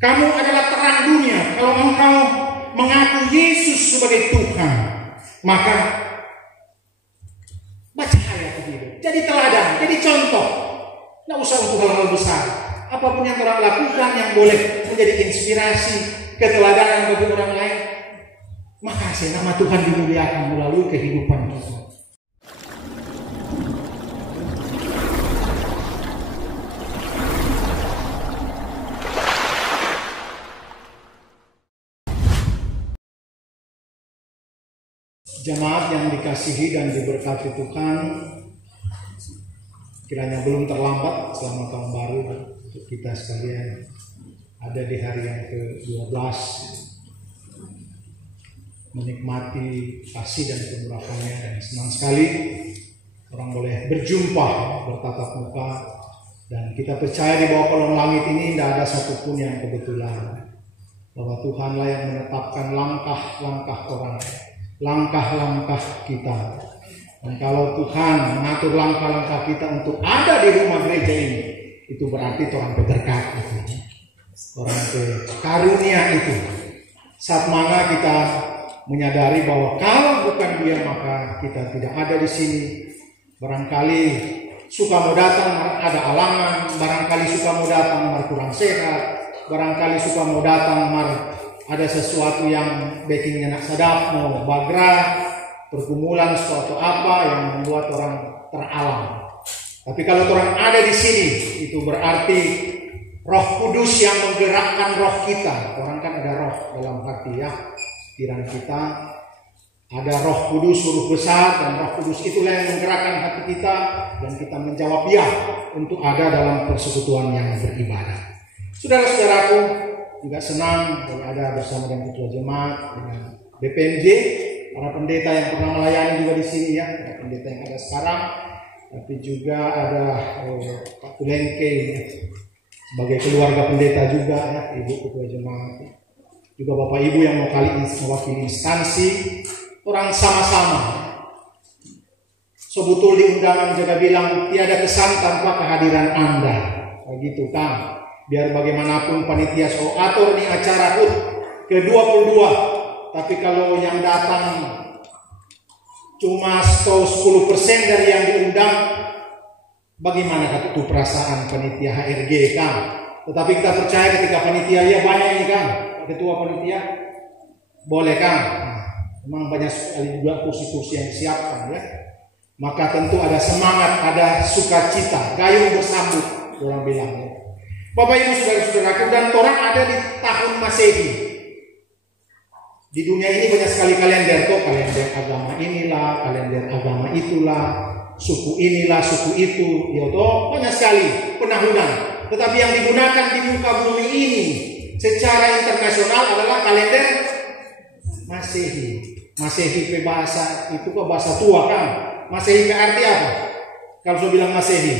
Kamu adalah terang dunia. Kalau engkau mengaku Yesus sebagai Tuhan, maka percaya begitu. Jadi teladan, jadi contoh. Tidak usah untuk hal-hal besar. Apapun yang orang lakukan yang boleh menjadi inspirasi, keteladanan bagi orang lain. Makasih, nama Tuhan dimuliakan melalui kehidupan kita. Jemaat yang dikasihi dan diberkati Tuhan, kiranya belum terlambat selama tahun baru untuk kita sekalian ada di hari yang ke-12 menikmati kasih dan kemurahannya, dan senang sekali orang boleh berjumpa, bertatap muka, dan kita percaya di bawah kolong langit ini tidak ada satupun yang kebetulan, bahwa Tuhanlah yang menetapkan langkah-langkah orang, langkah-langkah kita. Dan kalau Tuhan mengatur langkah-langkah kita untuk ada di rumah gereja ini, itu berarti orang berkat itu, orang karunia itu. Saat mana kita menyadari bahwa kalau bukan Dia maka kita tidak ada di sini. Barangkali suka mau datang ada alangan, barangkali suka mau datang kurang sehat, barangkali suka mau datang ada sesuatu yang bikin enak sadap, mau bagra, pergumulan suatu apa yang membuat orang teralam. Tapi kalau orang ada di sini, itu berarti Roh Kudus yang menggerakkan roh kita. Orang kan ada roh dalam hati ya, pikiran kita. Ada Roh Kudus, huruf besar, dan Roh Kudus itulah yang menggerakkan hati kita, dan kita menjawab ya untuk ada dalam persekutuan yang beribadah. Saudara-saudaraku, juga senang kalau ada bersama dengan ketua jemaat, dengan BPMJ, para pendeta yang pernah melayani juga di sini ya, para pendeta yang ada sekarang, tapi juga ada Pak Tulengke sebagai keluarga pendeta juga ya, Ibu ketua jemaat, juga Bapak Ibu yang mewakili instansi, orang sama-sama. Sebetul di undangan juga bilang tiada kesan tanpa kehadiran Anda, begitu kan? Biar bagaimanapun panitia atur nih acara ke-22, tapi kalau yang datang cuma 10% dari yang diundang, bagaimana itu perasaan panitia HRG kan? Tetapi kita percaya ketika panitia ya banyak ini kan, ketua panitia boleh kan? Memang banyak sekali juga kursi-kursi yang disiapkan ya. Maka tentu ada semangat, ada sukacita, gayung bersambut orang bilang ya. Bapak Ibu saudara-saudaraku, dan orang ada di tahun Masehi. Di dunia ini banyak sekali kalender agama inilah, kalender agama itulah, suku inilah, suku itu, ya toh banyak sekali penahunan. Tetapi yang digunakan di muka bumi ini secara internasional adalah kalender Masehi. Masehi ke bahasa itu ke bahasa tua kan. Masehi ke arti apa? Kalau saya bilang Masehi,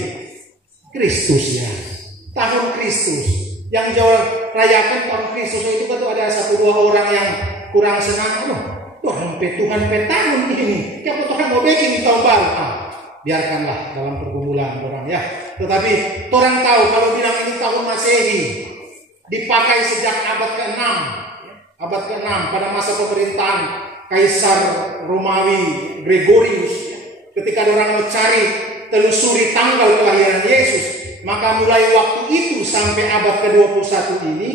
Kristus ya. Tahun Kristus. Yang Jawa rayakan tahun Kristus itu kan ada 1-2 orang yang kurang senang. Tuhan tahun ini. Siapa Tuhan mau bikin tahun baru? Biarkanlah dalam pergumulan orang ya. Tetapi orang tahu kalau bilang ini tahun Masehi, dipakai sejak abad ke-6. Abad ke-6 pada masa pemerintahan Kaisar Romawi Gregorius. Ketika orang mencari telusuri tanggal kelahiran Yesus, maka mulai waktu itu sampai abad ke-21 ini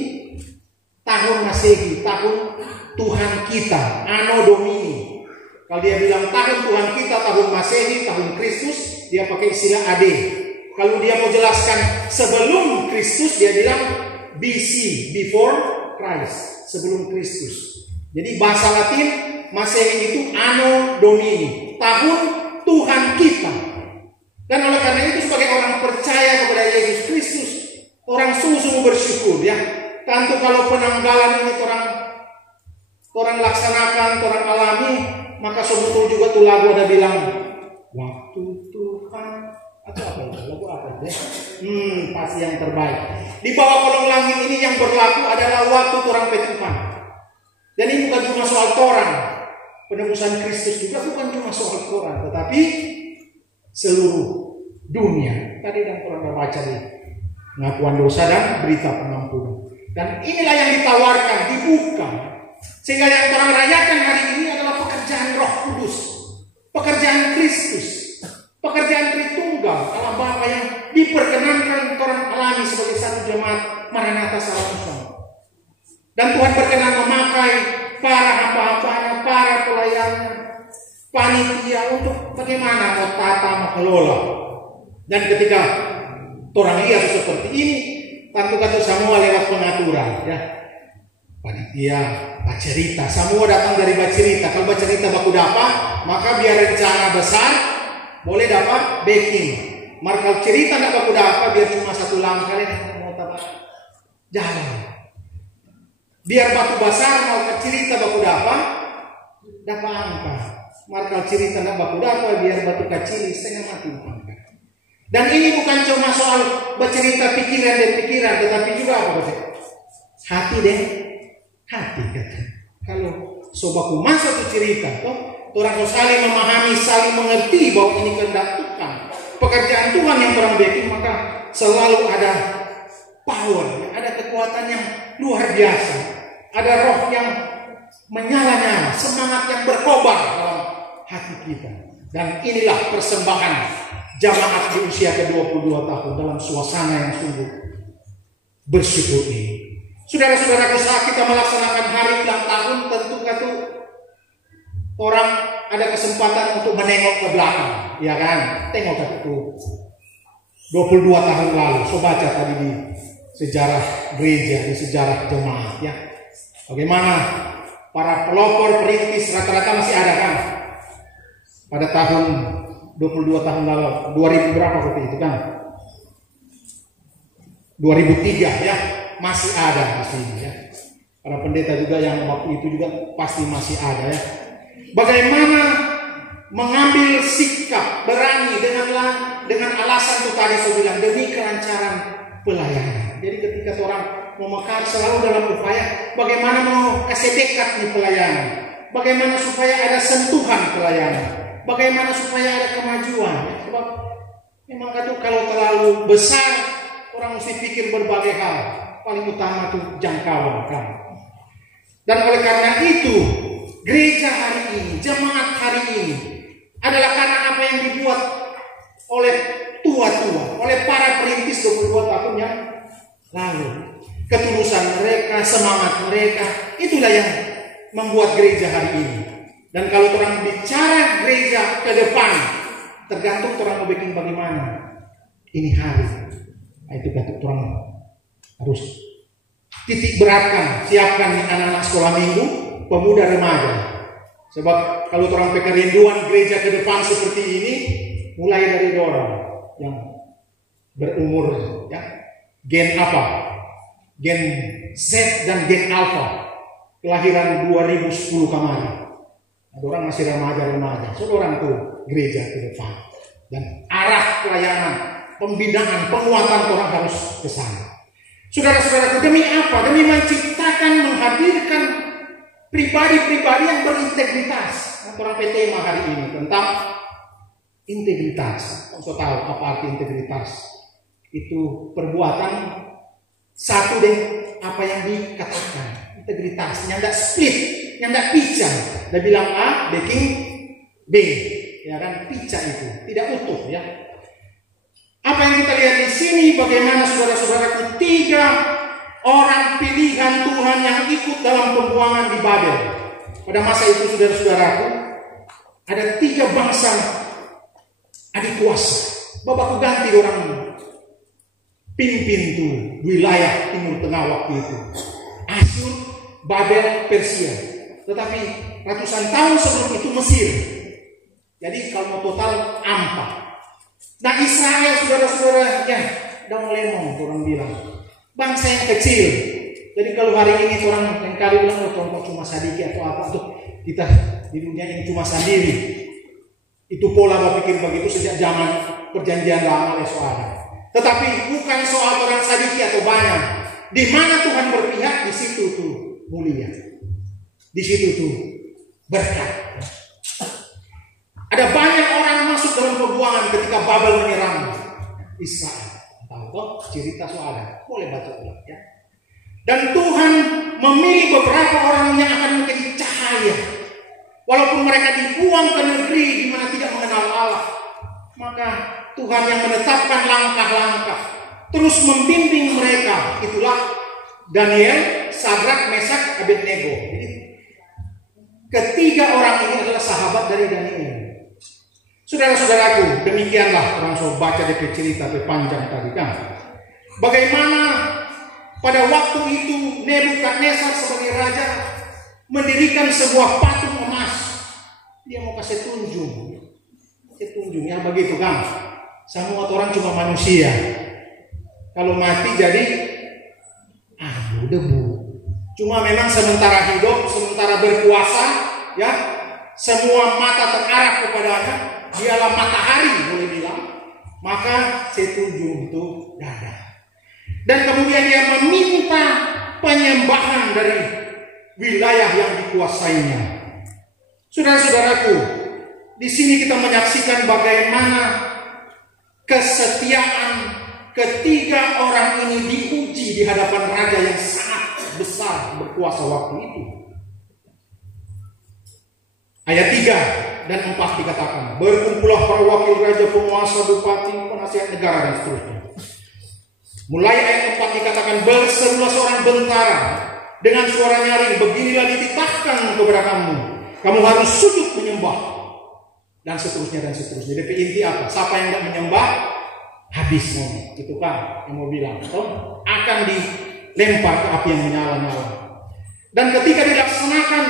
tahun Masehi, tahun Tuhan kita, Anno Domini. Kalau dia bilang tahun Tuhan kita, tahun Masehi, tahun Kristus, dia pakai istilah AD. Kalau dia mau jelaskan sebelum Kristus, dia bilang BC, before Christ, sebelum Kristus. Jadi bahasa Latin Masehi itu Anno Domini, tahun Tuhan kita. Dan oleh karena itu sebagai orang percaya kepada Yesus Kristus, orang sungguh-sungguh bersyukur ya. Tentu kalau penanggalan ini orang laksanakan, orang alami, maka sebetul juga tuh lagu ada bilang waktu Tuhan atau apa itu? Lagu apa itu? Pasti yang terbaik. Di bawah kolong langit ini yang berlaku adalah waktu orang Tuhan. Dan ini bukan cuma soal Torah, penebusan Kristus juga bukan cuma soal Torah, tetapi seluruh dunia. Tadi dan orang baca di pengakuan dosa dan berita pengampunan. Dan inilah yang ditawarkan, dibuka. Sehingga yang orang rayakan hari ini adalah pekerjaan Roh Kudus, pekerjaan Kristus, pekerjaan Tritunggal Allah Bapa yang diperkenankan orang alami sebagai satu jemaat Maranatha Salatiga. Dan Tuhan berkenan memakai para hamba-hambanya, para pelayannya, panitia untuk bagaimana mau tata, mau kelola. Dan ketika orang lihat seperti ini, tentu kata semua lewat pengaturan, ya. Panitia, bacerita, semua datang dari bacerita. Kalau bacerita baku dapat, maka biar rencana besar boleh dapat backing. Maka kalau cerita tidak baku dapat, biar cuma satu langkah mau dapat jalan. Biar batu besar mau cerita baku dapat angka. Maka kalau cerita tidak baku dapat, biar batu kecil setengah mati angka. Dan ini bukan cuma soal bercerita pikiran dan pikiran, tetapi juga apa? Hati deh. Hati kata. Kalau sobaku masa tu cerita, orang kau saling memahami, saling mengerti bahwa ini kehendak Tuhan, pekerjaan Tuhan yang orang bikin, maka selalu ada power, ada kekuatan yang luar biasa, ada roh yang menyala-nyala, semangat yang berkobar dalam hati kita. Dan inilah persembahan jamaat di usia ke-22 tahun dalam suasana yang sungguh bersyukur ini. Saudara-saudaraku, saat kita melaksanakan hari ulang tahun, tentu orang ada kesempatan untuk menengok ke belakang, ya kan? Tengok itu 22 tahun lalu. So baca tadi di sejarah gereja, di sejarah jemaat, ya. Bagaimana para pelopor perintis rata-rata masih ada kan? Pada tahun 22 tahun lalu, 2000 berapa waktu itu kan? 2003 ya. Masih ada di sini ya. Para pendeta juga yang waktu itu juga pasti masih ada ya. Bagaimana mengambil sikap berani dengan alasan itu tadi saya bilang demi kelancaran pelayanan. Jadi ketika orang mau mekar selalu dalam upaya bagaimana mau kasih dekat nih pelayanan. Bagaimana supaya ada sentuhan pelayanan. Bagaimana supaya ada kemajuan. Sebab memang kalau terlalu besar orang mesti pikir berbagai hal. Paling utama itu jangkauan kan. Dan oleh karena itu gereja hari ini, jemaat hari ini adalah karena apa yang dibuat oleh tua-tua, oleh para perintis 22 tahun yang lalu. Ketulusan mereka, semangat mereka, itulah yang membuat gereja hari ini. Dan kalau orang bicara gereja ke depan, tergantung orang mau bikin bagaimana. Ini hari, itu kata orang harus titik beratkan, siapkan anak-anak sekolah minggu, pemuda remaja. Sebab kalau orang kerinduan gereja ke depan seperti ini, mulai dari orang yang berumur ya, gen apa? Gen Z dan gen Alpha, kelahiran 2010 kemarin. Ada orang masih remaja-remaja, orang tuh gereja ke depan. Dan arah pelayanan, pembinaan, penguatan orang harus ke sana. Saudara-saudaraku, demi apa? Demi menciptakan, menghadirkan pribadi-pribadi yang berintegritas. Orang PT hari ini tentang integritas. Kau tahu apa arti integritas? Itu perbuatan satu deh apa yang dikatakan. Integritas, yang tidak split, yang tidak picah. Dia bilang A, backing B. Ya kan, picah itu, tidak utuh ya. Apa yang kita lihat di sini, bagaimana saudara-saudaraku 3 orang pilihan Tuhan yang ikut dalam pembuangan di Babel. Pada masa itu saudara-saudaraku, ada 3 bangsa adik kuasa. Bapakku ganti orang pimpin tuh wilayah Timur Tengah waktu itu. Asyur, Babel, Persia. Tetapi ratusan tahun sebelum itu Mesir. Jadi kalau total 4. Nah Israel saudara-saudara ya dong lemong orang bilang bangsa yang kecil. Jadi kalau hari ini orang yang kali bilang contoh cuma sadiki atau apa tuh kita di dunia yang cuma sendiri. Itu pola berpikir begitu sejak zaman perjanjian lama oleh saudara. Tetapi bukan soal orang sadiki atau banyak. Di mana Tuhan berpihak di situ tuh mulia. Di situ tuh berkat. Ada banyak orang masuk dalam perbuangan ketika Babel menyerang Israel. Tahu toh cerita soalnya? Boleh baca ulang ya. Dan Tuhan memilih beberapa orang yang akan menjadi cahaya. Walaupun mereka dibuang ke negeri di mana tidak mengenal Allah, maka Tuhan yang menetapkan langkah-langkah, terus membimbing mereka. Itulah Daniel, Sadrak, Mesak, Abednego. Jadi, ketiga orang ini adalah sahabat dari Daniel. Saudara-saudaraku, demikianlah orang so baca DP cerita panjang tadi kan. Bagaimana pada waktu itu Nebukadnezar sebagai raja mendirikan sebuah patung emas. Dia mau kasih tunjuk ya begitu kan. Semua orang cuma manusia. Kalau mati jadi debu. Cuma memang sementara hidup, sementara berkuasa, ya, semua mata terarah kepadanya. Dialah matahari boleh bilang. Maka setuju itu dada. Dan kemudian dia meminta penyembahan dari wilayah yang dikuasainya. Saudara-saudaraku, di sini kita menyaksikan bagaimana kesetiaan ketiga orang ini diuji di hadapan raja yang sangat besar berkuasa waktu itu. Ayat 3 dan 4 dikatakan, berkumpullah para wakil raja, penguasa, bupati, penasihat negara dan seterusnya. Mulai ayat 4 dikatakan, berserulah seorang bentara dengan suara nyaring, beginilah dititahkan kepada kamu, kamu harus sujud menyembah, dan seterusnya dan seterusnya. Jadi inti apa? Siapa yang tidak menyembah, habis mau. Itu kan yang mau bilang, akan dilempar ke api yang menyala-nyala. Dan ketika dilaksanakan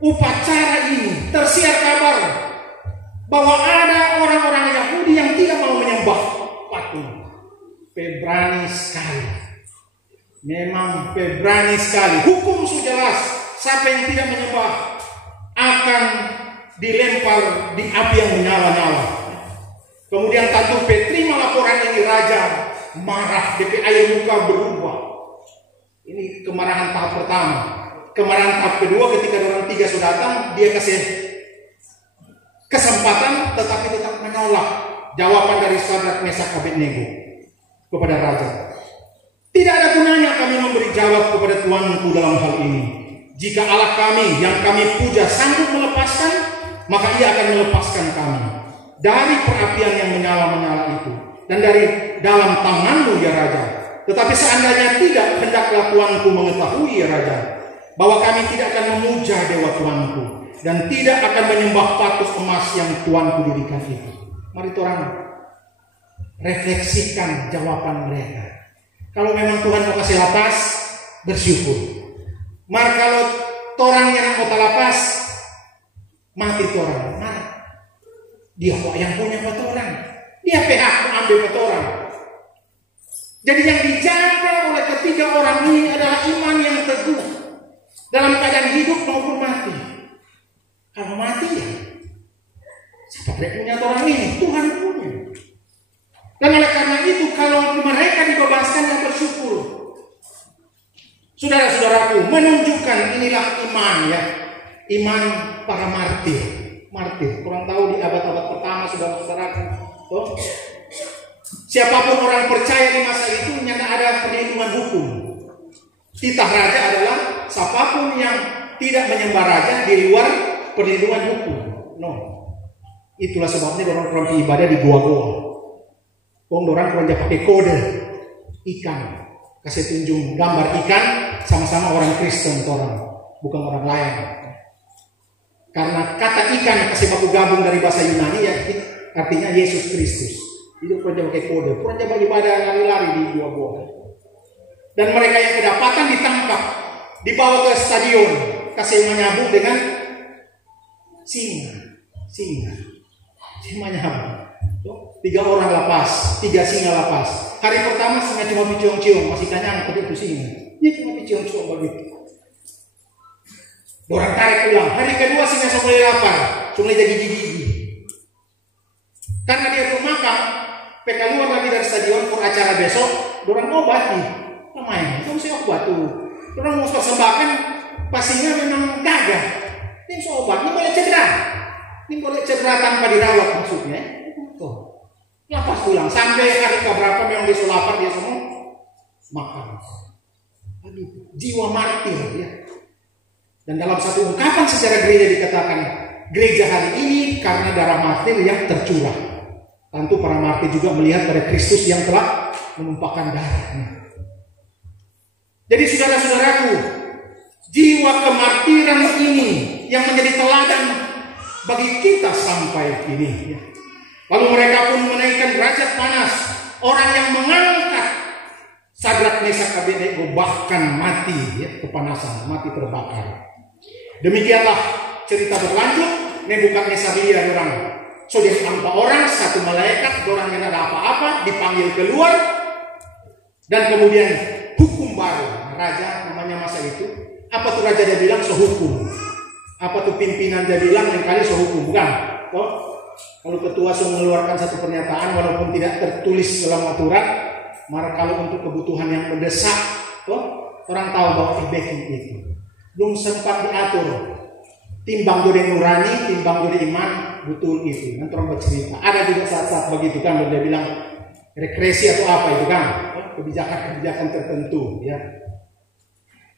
upacara ini, tersiar kabar bahwa ada orang-orang Yahudi yang tidak mau menyembah patung. Berani sekali. Memang berani sekali. Hukum sudah jelas. Siapa yang tidak menyembah akan dilempar di api yang menyala-nyala. Kemudian tentu terima laporan ini, raja marah, DP air muka berubah. Ini kemarahan tahap pertama. Kemarahan tahap kedua, ketika orang tiga sudah datang, dia kasih kesempatan, tetapi tetap menolak jawaban dari Sadrak, Mesak, Abednego kepada raja. Tidak ada gunanya kami memberi jawab kepada Tuanku dalam hal ini. Jika Allah kami yang kami puja sanggup melepaskan, maka ia akan melepaskan kami dari perapian yang menyala-menyala itu dan dari dalam tanganmu ya raja. Tetapi seandainya tidak, hendaklah Tuanku mengetahui ya raja, bahwa kami tidak akan memuja dewa Tuanku dan tidak akan menyembah patung emas yang Tuanku dirikan itu. Mari orang refleksikan jawaban mereka. Kalau memang Tuhan mau kasih lapas, bersyukur. Mar kalau orang yang mau lapas, mati orang. Nah, dia kok yang punya orang. Dia PH ambil orang. Jadi yang dijaga oleh ketiga orang ini adalah iman yang teguh dalam keadaan hidup maupun mati. Kalau mati ya, siapa yang punya orang ini? Tuhan punya. Dan oleh karena itu, kalau mereka dibebaskan, yang bersyukur. Saudara-saudaraku, menunjukkan inilah iman ya, iman para martir. Martir, kurang tahu di abad-abad pertama, saudara-saudaraku. Siapapun orang percaya di masa itu, nyata ada perlindungan hukum. Titah raja adalah siapapun yang tidak menyembah raja di luar perlindungan hukum. No, itulah sebabnya orang ibadah di goa-goa. Orang pakai kode ikan, kasih tunjuk gambar ikan, sama-sama orang Kristen, orang bukan orang lain. Karena kata ikan kasih baku gabung dari bahasa Yunani ya, artinya Yesus Kristus. Itu orang pakai kode, orang beribadah lari-lari di gua-gua. Dan mereka yang kedapatan ditangkap, dibawa ke stadion, kasih menyambut dengan singa menyambut. 3 orang lapas, 3 singa lapas. Hari pertama singa cuma piciong-ciong, masih kanyang seperti itu singa. Dia cuma piciong-ciong begitu. Orang tarik pulang. Hari kedua singa mulai lapar, mulai jadi gigi-gigi. Karena dia belum makan, PK keluar lagi dari stadion untuk acara besok. Orang obati, lumayan. Kamu sih obat tuh. Orang mau persembahkan, pastinya memang gagah. Ini obat, ini boleh cedera. Ini boleh cedera tanpa dirawat maksudnya. Tuh. Lapas pulang sampai hari keberapa memang dia lapar, dia semua makan. Jiwa martir ya. Dan dalam satu ungkapan secara gereja dikatakan, gereja hari ini karena darah martir yang tercurah. Tentu para martir juga melihat pada Kristus yang telah menumpahkan darahnya. Jadi saudara-saudaraku, jiwa kemartiran ini yang menjadi teladan bagi kita sampai kini ya. Lalu mereka pun menaikkan derajat panas orang yang mengangkat Sadrak, Mesak, Abednego bahkan mati ya, kepanasan, mati terbakar. Demikianlah cerita berlanjut. Nebukadnezar lihat orang, so jadi 4 orang, 1 malaikat, orang yang ada apa-apa dipanggil keluar, dan kemudian hukum baru. Raja namanya masa itu, apa tuh raja dia bilang? So hukum. Apa tuh pimpinan dia bilang? Lain kali so hukum, bukan? Oh, kalau ketua so mengeluarkan satu pernyataan walaupun tidak tertulis dalam aturan, maka kalau untuk kebutuhan yang mendesak, orang tahu bahwa backing itu belum sempat diatur. Timbang jode nurani, timbang jode iman, betul itu. Nanti orang bercerita. Ada juga saat-saat begitu kan, dia bilang rekresi atau apa itu kan, kebijakan-kebijakan tertentu. Ya,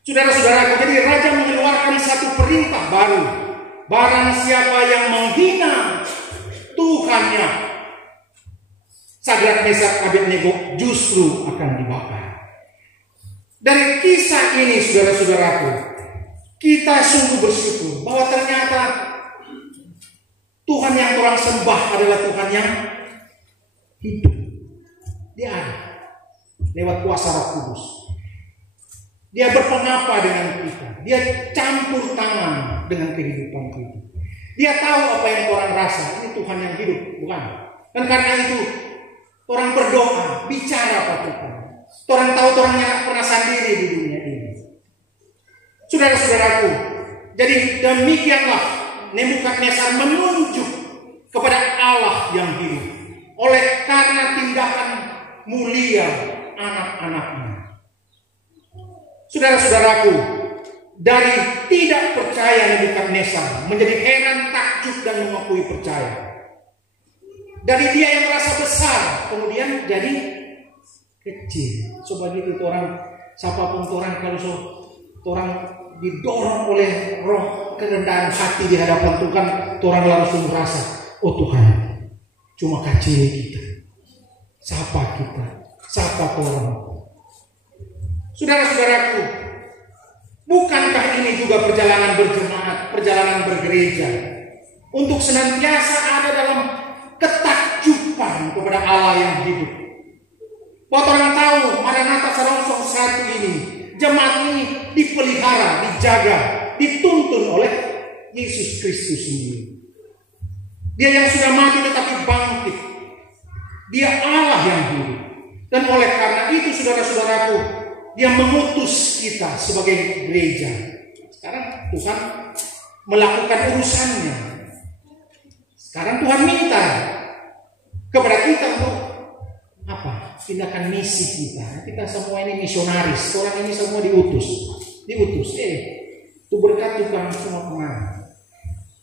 saudara-saudaraku, jadi raja mengeluarkan satu perintah baru. Barang siapa yang menghina Tuhannya, Sadrak, Mesak, Abednego justru akan dibakar. Dari kisah ini saudara-saudaraku, kita sungguh bersyukur bahwa ternyata Tuhan yang orang sembah adalah Tuhan yang hidup. Dia ada lewat kuasa Roh Kudus. Dia berpengapa dengan kita. Dia campur tangan dengan kehidupan kita. Dia tahu apa yang orang rasa. Ini Tuhan yang hidup, bukan? Dan karena itu orang berdoa, bicara Pak Tuhan. Orang tahu orangnya pernah sendiri di dunia ini. Saudara-saudaraku, jadi demikianlah Nebukadnezar menunjuk kepada Allah yang hidup oleh karena tindakan mulia anak-anaknya. Saudara-saudaraku, dari tidak percaya Nebukadnezar menjadi heran, takjub dan mengakui percaya. Dari dia yang merasa besar kemudian jadi kecil. Coba gitu orang, siapapun orang kalau orang didorong oleh roh kerendahan hati di hadapan Tuhan, orang langsung merasa, oh Tuhan, cuma kecil kita. Siapa kita? Siapa orang? Saudara-saudaraku, bukankah ini juga perjalanan berjemaat, perjalanan bergereja, untuk senantiasa ada dalam ketakjuban kepada Allah yang hidup. Buat orang tahu, Maranatha Sarongsong 1 ini, jemaat ini dipelihara, dijaga, dituntun oleh Yesus Kristus sendiri. Dia yang sudah mati tetapi bangkit. Dia Allah yang hidup. Dan oleh karena itu saudara-saudaraku, dia mengutus kita sebagai gereja. Sekarang Tuhan melakukan urusannya. Sekarang Tuhan minta kepada kita untuk apa? Tindakan misi kita. Kita semua ini misionaris. Orang ini semua diutus. Itu berkat Tuhan semua kemana?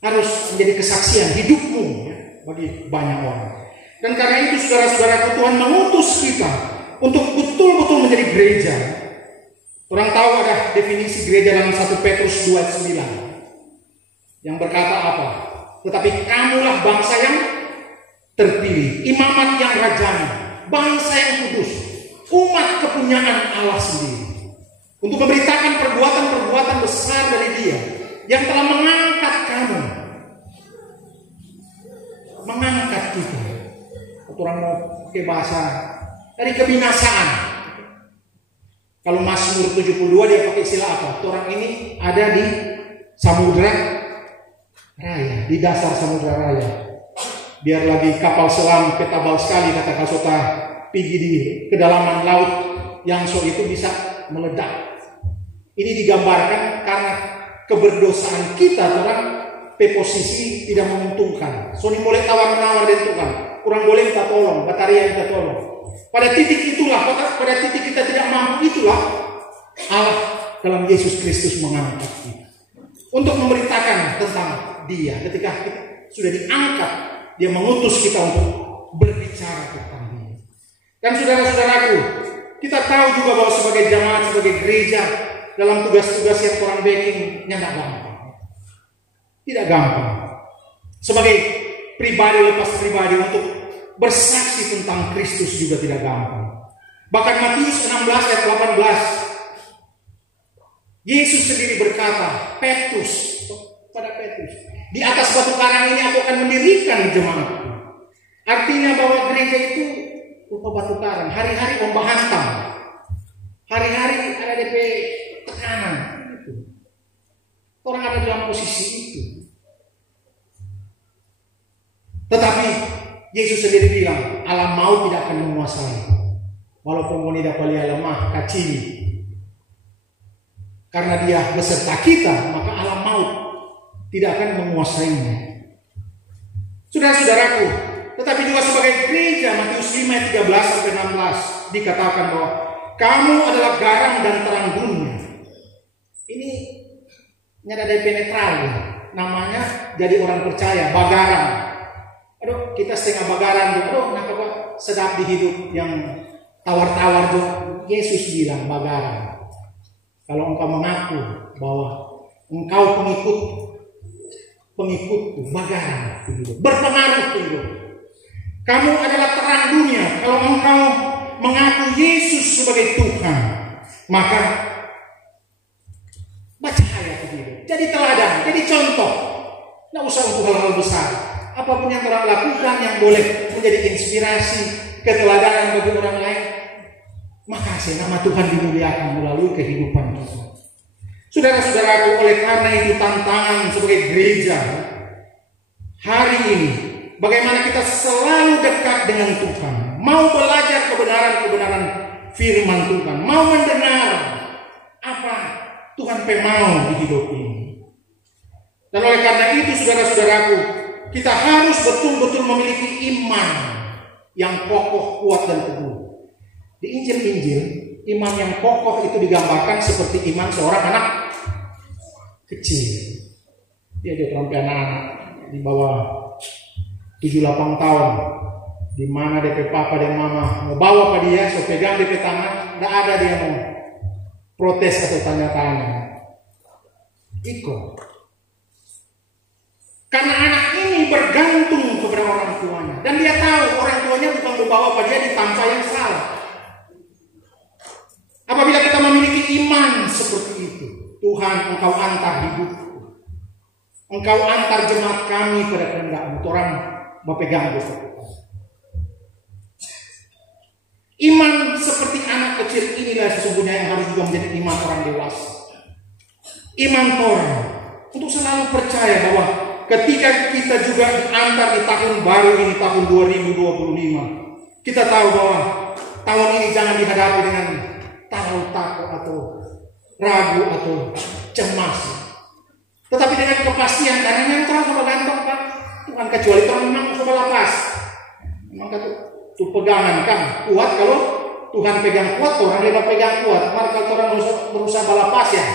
Harus menjadi kesaksian hidupmu ya, bagi banyak orang. Dan karena itu saudara-saudara, Tuhan mengutus kita untuk betul-betul menjadi gereja. Orang tahu ada definisi gereja dalam 1 Petrus 2:9 yang berkata apa? Tetapi kamulah bangsa yang terpilih, imamat yang rajani, bangsa yang kudus, umat kepunyaan Allah sendiri, untuk memberitakan perbuatan-perbuatan besar dari Dia yang telah mengangkat kamu, mengangkat kita. Orang mau pakai bahasa dari kebinasaan. Kalau Mazmur 72 dia pakai istilah apa? Orang ini ada di samudra raya, di dasar samudra raya. Biar lagi kapal selam ketabal sekali kata Kasota pergi di kedalaman laut yang so itu bisa meledak. Ini digambarkan karena keberdosaan kita orang posisi tidak menguntungkan. So ini mulai tawar-menawar dari Tuhan. Kurang boleh kita tolong, bataria kita tolong. Pada titik itulah, pada titik kita tidak mampu itulah Allah dalam Yesus Kristus mengangkat kita untuk memberitakan tentang Dia. Ketika kita sudah diangkat, Dia mengutus kita untuk berbicara tentang Dia. Dan saudara-saudaraku, Kita tahu juga bahwa sebagai jamaat, sebagai gereja, dalam tugas-tugas yang orang backing, tidak gampang. Tidak gampang. Sebagai pribadi lepas pribadi untuk bersaksi tentang Kristus juga tidak gampang. Bahkan Matius 16 ayat 18, Yesus sendiri berkata, Petrus, pada Petrus, di atas batu karang ini aku akan mendirikan jemaatku. Artinya bahwa gereja itu rupa batu karang, hari-hari ombak hantam, hari-hari ada DP tekanan. Orang ada dalam posisi itu. Tetapi Yesus sendiri bilang, alam maut tidak akan menguasai. Walaupun mau tidak paling lemah, kacili. Karena dia beserta kita, maka alam maut tidak akan menguasainya. Saudara-saudaraku, tetapi juga sebagai gereja, Matius 5:13-16 dikatakan bahwa kamu adalah garam dan terang dunia. Ini nyada DP netral, namanya jadi orang percaya, bagaran. Aduh, kita setengah bagaran, aduh, nakapa sedap di hidup yang tawar-tawar tuh. Yesus bilang bagaran. Kalau engkau mengaku bahwa engkau pengikutku, bagaran hidup, berpengaruh hidup. Kamu adalah terang dunia. Kalau engkau mengaku Yesus sebagai Tuhan, maka bercahaya hidup. Jadi teladan, jadi contoh. Tidak usah untuk hal-hal besar. Apapun yang orang lakukan yang boleh menjadi inspirasi, keteladanan bagi orang lain, maka nama Tuhan dimuliakan melalui kehidupan kita. Saudara-saudaraku, oleh karena itu tantangan sebagai gereja hari ini, bagaimana kita selalu dekat dengan Tuhan, mau belajar kebenaran-kebenaran firman Tuhan, mau mendengar apa Tuhan mau di hidup ini. Dan oleh karena itu, saudara-saudaraku, kita harus betul-betul memiliki iman yang kokoh, kuat, dan teguh. Di Injil-Injil, iman yang kokoh itu digambarkan seperti iman seorang anak kecil. Dia juga anak-anak di bawah 7-8 tahun, di mana DP papa dan mama mau bawa pada dia, so pegang DP tangan, tidak ada dia mau protes atau tanya-tanya. Ikut. Karena anak ini bergantung kepada orang tuanya, dan dia tahu orang tuanya bukan membawa pada dia di tanpa yang salah. Apabila kita memiliki iman seperti itu, Tuhan, engkau antar hidupku, engkau antar jemaat kami pada kehendakmu, orang berpegang bersama. Iman seperti anak kecil inilah sesungguhnya yang harus juga menjadi iman orang dewasa. Iman orang untuk selalu percaya bahwa ketika kita juga diantar di tahun baru ini, tahun 2025, kita tahu bahwa tahun ini jangan dihadapi dengan takut atau ragu atau cemas, tetapi dengan kepastian, karena yang terang sama gantung Pak Tuhan, kecuali Tuhan memang coba lepas, memang itu pegangan kan kuat. Kalau Tuhan pegang kuat, orang lewat pegang kuat, maka kalau orang berusaha balapas ya.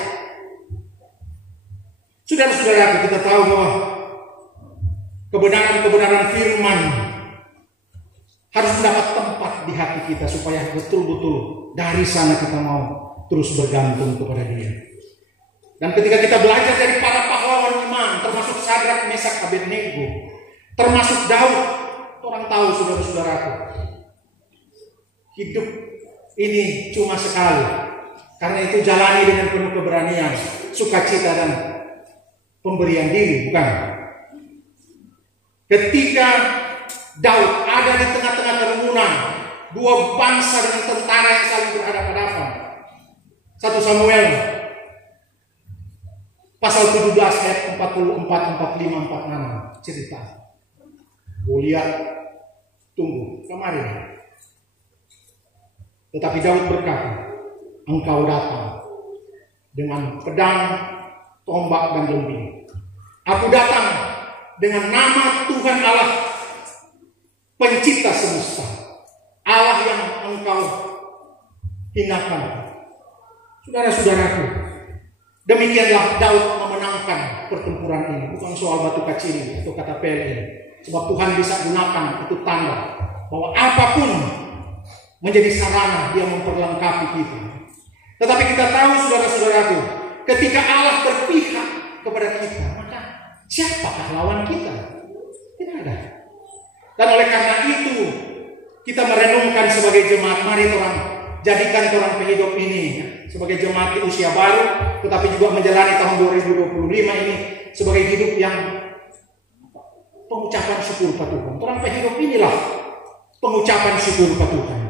Saudara-saudara, kita tahu bahwa kebenaran-kebenaran firman harus mendapat tempat di hati kita supaya betul-betul dari sana kita mau terus bergantung kepada Dia. Dan ketika kita belajar dari para pahlawan iman, termasuk Sadrak, Mesak, Abednego, termasuk Daud, orang tahu saudara-saudaraku, hidup ini cuma sekali. Karena itu jalani dengan penuh keberanian, sukacita dan pemberian diri, bukan? Ketika Daud ada di tengah-tengah kerumunan, dua bangsa dengan tentara yang saling berhadapan-hadapan. 1 Samuel pasal 17 ayat 44, 45, 46 cerita. Goliat tunggu kemarin. Tetapi Daud berkata, engkau datang dengan pedang, tombak, dan lembing. Aku datang dengan nama Tuhan Allah, pencipta semesta, Allah yang engkau hinakan. Saudara-saudaraku, demikianlah Daud memenangkan pertempuran ini. Bukan soal batu kacil atau kata pelin. Sebab Tuhan bisa gunakan itu tanda bahwa apapun menjadi sarana, dia memperlengkapi kita. Tetapi kita tahu saudara-saudaraku, ketika Allah berpihak kepada kita, maka siapakah lawan kita? Tidak ada. Dan oleh karena itu, kita merenungkan sebagai jemaat, mari orang jadikan orang hidup ini sebagai jemaat di usia baru, tetapi juga menjalani tahun 2025 ini sebagai hidup yang pengucapan syukur pada Tuhan. Orang hidup inilah pengucapan syukur pada Tuhan.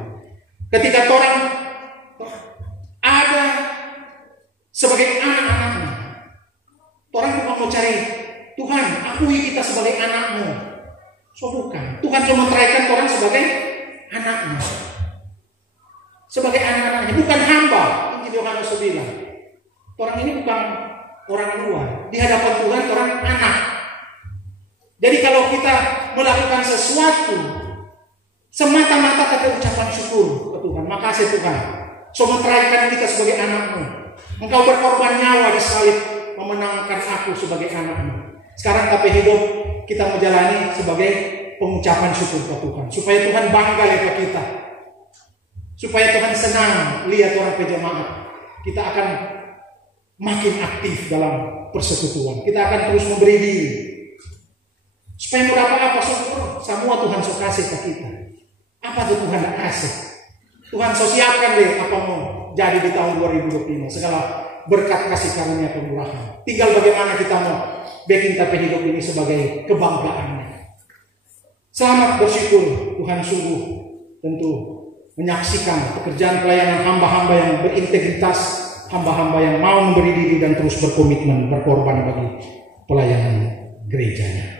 Ketika orang ada sebagai anak-anaknya, orang bukan mau cari Tuhan, akui kita sebagai anakmu. So bukan. Tuhan cuma meneraikan orang sebagai anaknya. Sebagai anak-anaknya, bukan hamba. Injil Yohanes bilang, orang ini bukan orang luar. Di hadapan Tuhan orang anak. Jadi kalau kita melakukan sesuatu semata-mata kata ucapan syukur ke Tuhan, makasih Tuhan, so meneraikan kita sebagai anakmu. Engkau berkorban nyawa di salib memenangkan aku sebagai anakmu. Sekarang tapi hidup kita menjalani sebagai pengucapan syukur ke Tuhan, supaya Tuhan bangga lihat kita, supaya Tuhan senang lihat orang pejemaat. Kita akan makin aktif dalam persekutuan. Kita akan terus memberi diri supaya mau dapat apa semua Tuhan so kasih ke kita. Apa tuh Tuhan nak kasih? Tuhan so siapkan deh apa mau jadi di tahun 2025, segala berkat kasih karunia pemurahan. Tinggal bagaimana kita mau bikin tapi hidup ini sebagai kebanggaannya. Selamat bersyukur, Tuhan sungguh tentu menyaksikan pekerjaan pelayanan hamba-hamba yang berintegritas, hamba-hamba yang mau memberi diri dan terus berkomitmen berkorban bagi pelayanan gerejanya.